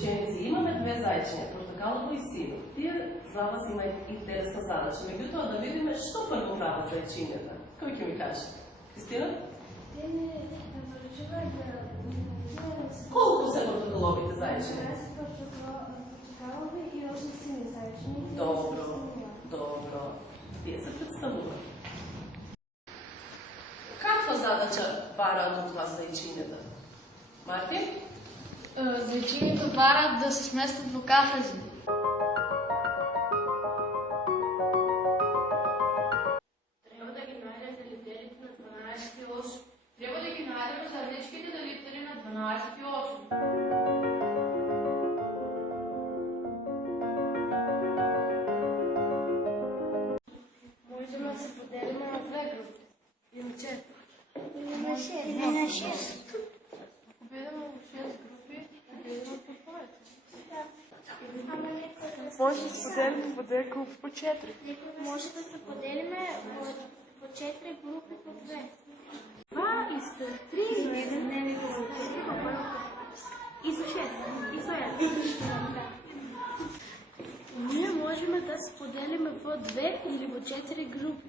Ученици, имаме две зајчиња, портокалово и сиво. Тие за вас има интересна задача. Меѓутоа да видиме што прво прават зајчињата. Кој ќе ми каже? Кристина? Колку се портокаловите зајчиња? Портокалови и 8 сини зајчиња. Добро. Тие се представуваат. Каква задача бараат од вас зајчињата? Мартин? Зајчињата бараат да се сместат во кафези. Треба да ги најдете литерите на 12 и 8. Треба да ги најдеме заедничките литери на 12 и 8. Можеме да се поделиме на две групи. Или на 4. Или на 6. Победаме во 6 групи, победаме по повеќе. Може да се поделиме во две групи по 4. Може да се поделиме по 4 групи по 2. 2 isto 3 isto 1 dnevnik и за 6 и за 1. Ние можеме да се поделиме во 2 или во 4 групи.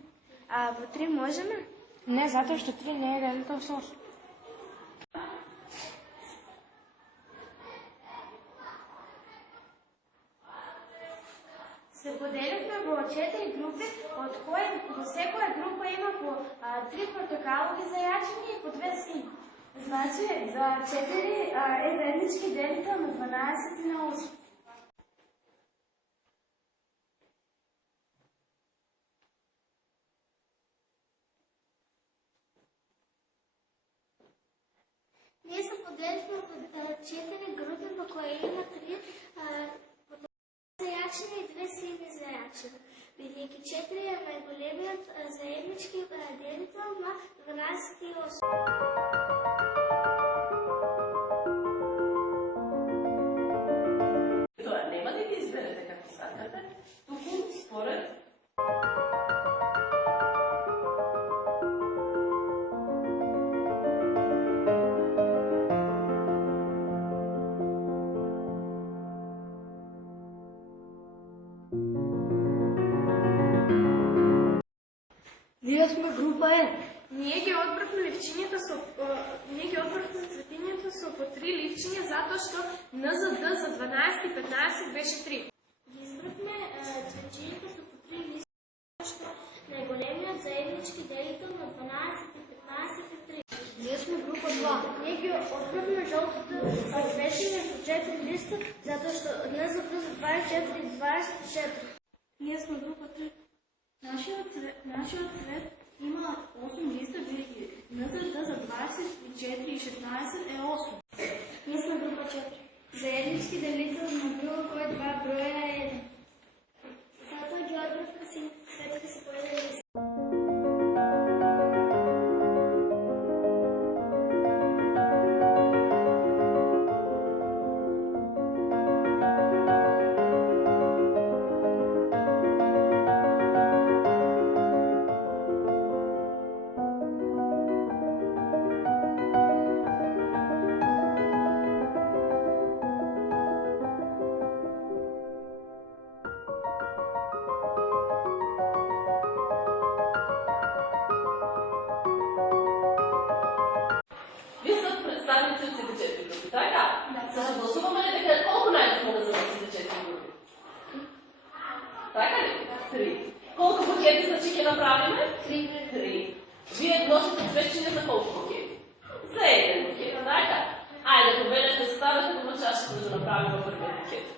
А во 3 можеме? Не, затоа што 3 не е делител со 8. Се поделивме во 4 групи, од кои во секоја група има по 3 портокалови зајачиња и по 2 сини. Значи, за 4 е заеднички делител на 12 и на 8. Ние се поделихме во 4 групи во кои има 3 зајачиња и 2 сини зајачиња. Бидејќи 4 е најголемиот заеднички делител на 12 и 8. Тоа нема да ги изберете како сакате, туку според Ние сме група Е. Ние ги одбравме ливчињата со цветињата со по 3 ливчиња затоа што Н за Д за 12 и 15 беше 3. Ги избравме цветињата со по 3 листчиња што најголемиот заеднички делител на 12 и 15 е 3. Ние сме група 2. Ние ги одбравме жолтото цветиње со 4 листа затоа што Н за Д за 24 и 24. Ние сме група 3. Нашиот цвет има 8 листа, бидејќи Н за Д за 24 и 16 е 8. Ние сме група 4. Заеднички делител на било кој два броја е 1. Затоа ги одбравме сите се поедини листи. Се согласуваме ли дека колку најдов мога за сите 4 групи? Така ли? 3. Колку букети значи ќе направиме? 3. Вие носите цвечиња за колку букети? За 1 букет, така? Ајде, победете, ставете го во чашата да направиме првиот букет.